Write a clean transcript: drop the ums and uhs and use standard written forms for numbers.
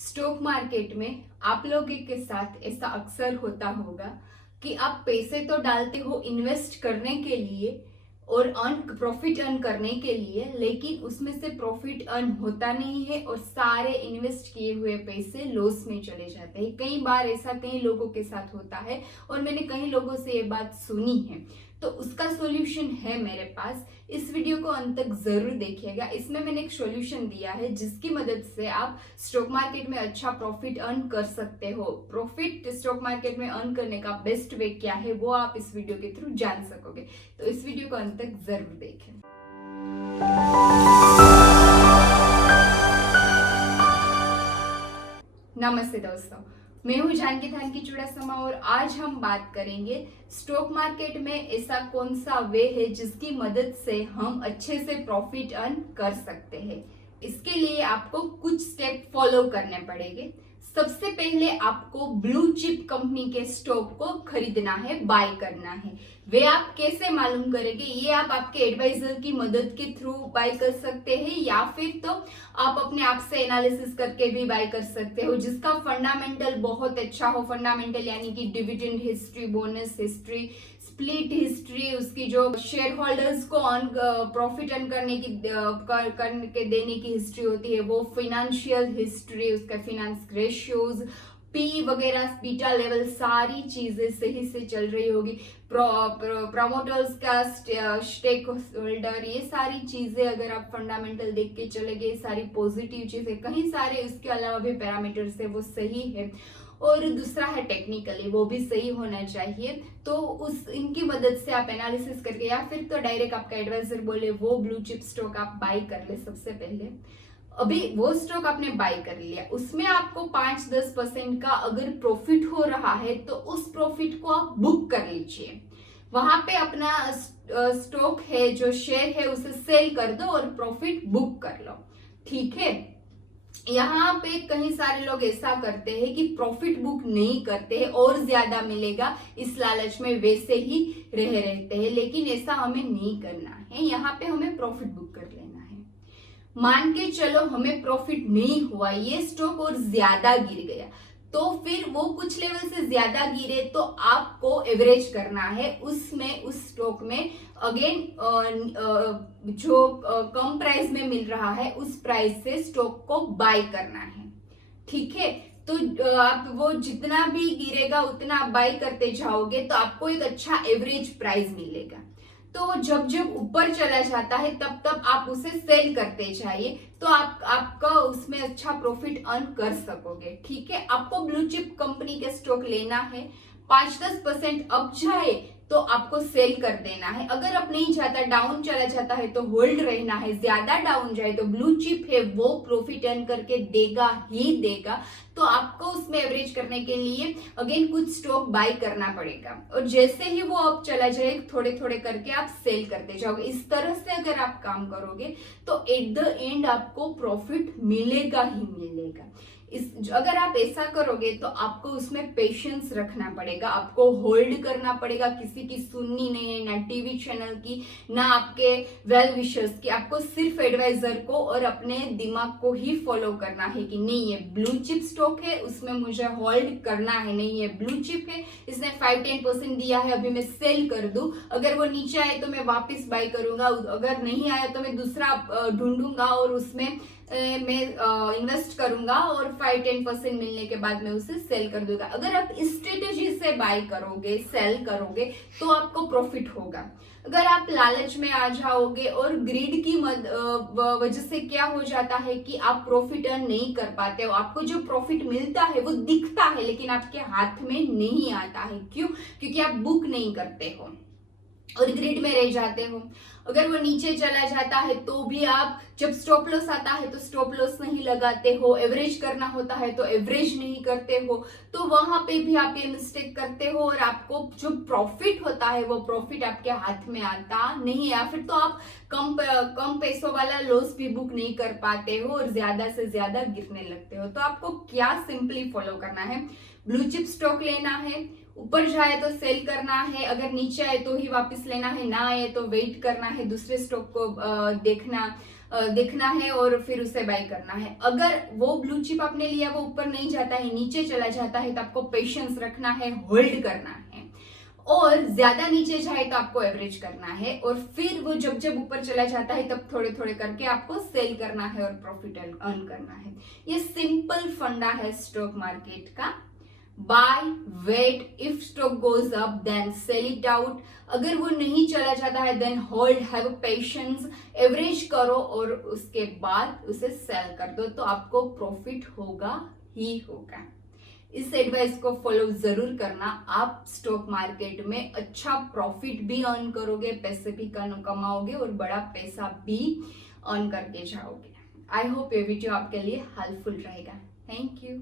Stock market में आप लोगों के साथ ऐसा अक्सर होता होगा कि आप पैसे तो डालते हो इन्वेस्ट करने के लिए और प्रॉफिट अर्न करने के लिए, लेकिन उसमें से प्रॉफिट अर्न होता नहीं है और सारे इन्वेस्ट किए हुए पैसे लॉस में चले जाते हैं। कई बार ऐसा कई लोगों के साथ होता है और मैंने कई लोगों से ये बात सुनी है। तो उसका सॉल्यूशन है मेरे पास। इस वीडियो को अंत तक जरूर देखिएगा। इसमें मैंने एक सॉल्यूशन दिया है जिसकी मदद से आप स्टॉक मार्केट में अच्छा प्रॉफिट अर्न कर सकते हो। प्रॉफिट स्टॉक मार्केट में अर्न करने का बेस्ट वे क्या है वो आप इस वीडियो के थ्रू जान सकोगे। तो इस वीडियो को अंत तक जरूर देखें। नमस्ते दोस्तों, मैं हूं जानकी धानकी चुड़ासमा और आज हम बात करेंगे स्टॉक मार्केट में ऐसा कौन सा वे है जिसकी मदद से हम अच्छे से प्रॉफिट अर्न कर सकते हैं। इसके लिए आपको कुछ स्टेप फॉलो करने पड़ेंगे। सबसे पहले आपको ब्लू चिप कंपनी के स्टॉक को खरीदना है, बाय करना है। वे आप कैसे मालूम करेंगे? ये आप आपके एडवाइजर की मदद के थ्रू बाय कर सकते हैं या फिर तो आप अपने आप से एनालिसिस करके भी बाय कर सकते हो, जिसका फंडामेंटल बहुत अच्छा हो। फंडामेंटल यानी कि dividend history, bonus history, split history, उसकी जो शेयर होल्डर्स को प्रॉफिट अर्न करने की करके देने की हिस्ट्री होती है वो, फाइनेंशियल हिस्ट्री, उसका फाइनेंस रेशियोज, पी वगैरह, बीटा लेवल, सारी चीजें सही से चल रही होगी। प्रमोटर्स का स्टेक होल्डर, ये सारी चीजें अगर आप फंडामेंटल देख के चले गए, सारी पॉजिटिव चीजें, कहीं सारे उसके अलावा भी पैरामीटर्स है वो सही है। और दूसरा है टेक्निकली, वो भी सही होना चाहिए। तो उस इनकी मदद से आप एनालिसिस करके या फिर तो डायरेक्ट आपका एडवाइजर बोले वो ब्लू चिप स्टॉक आप बाय कर ले। सबसे पहले अभी वो स्टॉक आपने बाय कर लिया, उसमें आपको 5-10% का अगर प्रॉफिट हो रहा है तो उस प्रॉफिट को आप बुक कर लीजिए। वहां पे अपना स्टॉक है, जो शेयर है, उसे सेल कर दो और प्रॉफिट बुक कर लो। ठीक है। यहाँ पे कई सारे लोग ऐसा करते हैं कि प्रॉफिट बुक नहीं करते हैं और ज्यादा मिलेगा इस लालच में वैसे ही रहते हैं, लेकिन ऐसा हमें नहीं करना है। यहाँ पे हमें प्रॉफिट बुक कर लेना है। मान के चलो हमें प्रॉफिट नहीं हुआ, ये स्टॉक और ज्यादा गिर गया, तो फिर वो कुछ लेवल से ज्यादा गिरे तो आपको एवरेज करना है उसमें, उस स्टॉक में अगेन जो कम प्राइस में मिल रहा है उस प्राइस से स्टॉक को बाय करना है। ठीक है। तो आप वो जितना भी गिरेगा उतना आप बाय करते जाओगे तो आपको एक अच्छा एवरेज प्राइस मिलेगा। तो जब जब ऊपर चला जाता है तब तब आप उसे सेल करते जाइए, तो आपका उसमें अच्छा प्रॉफिट अर्न कर सकोगे। ठीक है। आपको ब्लू चिप कंपनी के स्टॉक लेना है, 5-10% अप जाए तो आपको सेल कर देना है। अगर अप नहीं जाता, डाउन चला जाता है तो होल्ड रहना है। ज्यादा डाउन जाए तो ब्लू चिप है वो प्रॉफिट अर्न करके देगा ही देगा, तो आपको उसमें एवरेज करने के लिए अगेन कुछ स्टॉक बाय करना पड़ेगा और जैसे ही वो अप चला जाए थोड़े थोड़े करके आप सेल करते जाओगे। इस तरह से अगर आप काम करोगे तो एट द एंड आपको प्रॉफिट मिलेगा ही मिलेगा। अगर आप ऐसा करोगे तो आपको उसमें पेशेंस रखना पड़ेगा, आपको होल्ड करना पड़ेगा। किसी की सुननी नहीं है, ना टीवी चैनल की, ना आपके वेल विशर्स की। आपको सिर्फ एडवाइजर को और अपने दिमाग को ही फॉलो करना है कि नहीं ये ब्लू चिप स्टॉक है, उसमें मुझे होल्ड करना है। नहीं ये ब्लू चिप है, इसने 5-10% दिया है, अभी मैं सेल कर दूं। अगर वो नीचे आए तो मैं वापस बाय करूंगा, अगर नहीं आया तो मैं दूसरा ढूंढूंगा और उसमें मैं इन्वेस्ट करूंगा और 5-10% मिलने के बाद मैं उसे सेल कर दूंगा। अगर आप इस स्ट्रेटेजी से बाय करोगे, सेल करोगे तो आपको प्रॉफिट होगा। अगर आप लालच में आ जाओगे और ग्रीड की वजह से क्या हो जाता है कि आप प्रॉफिट अर्न नहीं कर पाते हो। आपको जो प्रॉफिट मिलता है वो दिखता है लेकिन आपके हाथ में नहीं आता है। क्यों? क्योंकि आप बुक नहीं करते हो और ग्रिड में रह जाते हो। अगर वो नीचे चला जाता है तो भी आप, जब स्टॉप लॉस आता है तो स्टॉप लॉस नहीं लगाते हो, एवरेज करना होता है तो एवरेज नहीं करते हो, तो वहां पे भी आप ये मिस्टेक करते हो और आपको जो प्रॉफिट होता है वो प्रॉफिट आपके हाथ में आता नहीं है, या फिर तो आप कम पैसों वाला लॉस भी बुक नहीं कर पाते हो और ज्यादा से ज्यादा गिरने लगते हो। तो आपको क्या सिंपली फॉलो करना है, ब्लू चिप स्टॉक लेना है, ऊपर जाए तो सेल करना है, अगर नीचे आए तो ही वापस लेना है, ना आए तो वेट करना है, दूसरे स्टॉक को देखना। देखना है और फिर उसे बाय करना है। अगर वो ब्लू चिप आपने लिया वो ऊपर नहीं जाता है, नीचे चला जाता है, तो आपको पेशेंस रखना है, होल्ड करना है। और ज्यादा नीचे जाए तो आपको एवरेज करना है, और फिर वो जब जब ऊपर चला जाता है तब थोड़े थोड़े करके आपको सेल करना है और प्रॉफिट अर्न करना है। ये सिंपल फंडा है स्टॉक मार्केट का। Buy, wait, if stock goes up then sell it out, अगर वो नहीं चला जाता है then hold, have patience, average करो और उसके बाद उसे सेल कर दो, तो आपको प्रॉफिट होगा ही होगा। इस एडवाइस को फॉलो जरूर करना। आप स्टॉक मार्केट में अच्छा प्रॉफिट भी अर्न करोगे, पैसे भी कमाओगे और बड़ा पैसा भी अर्न करके जाओगे। आई होप ये वीडियो आपके लिए हेल्पफुल रहेगा। Thank you.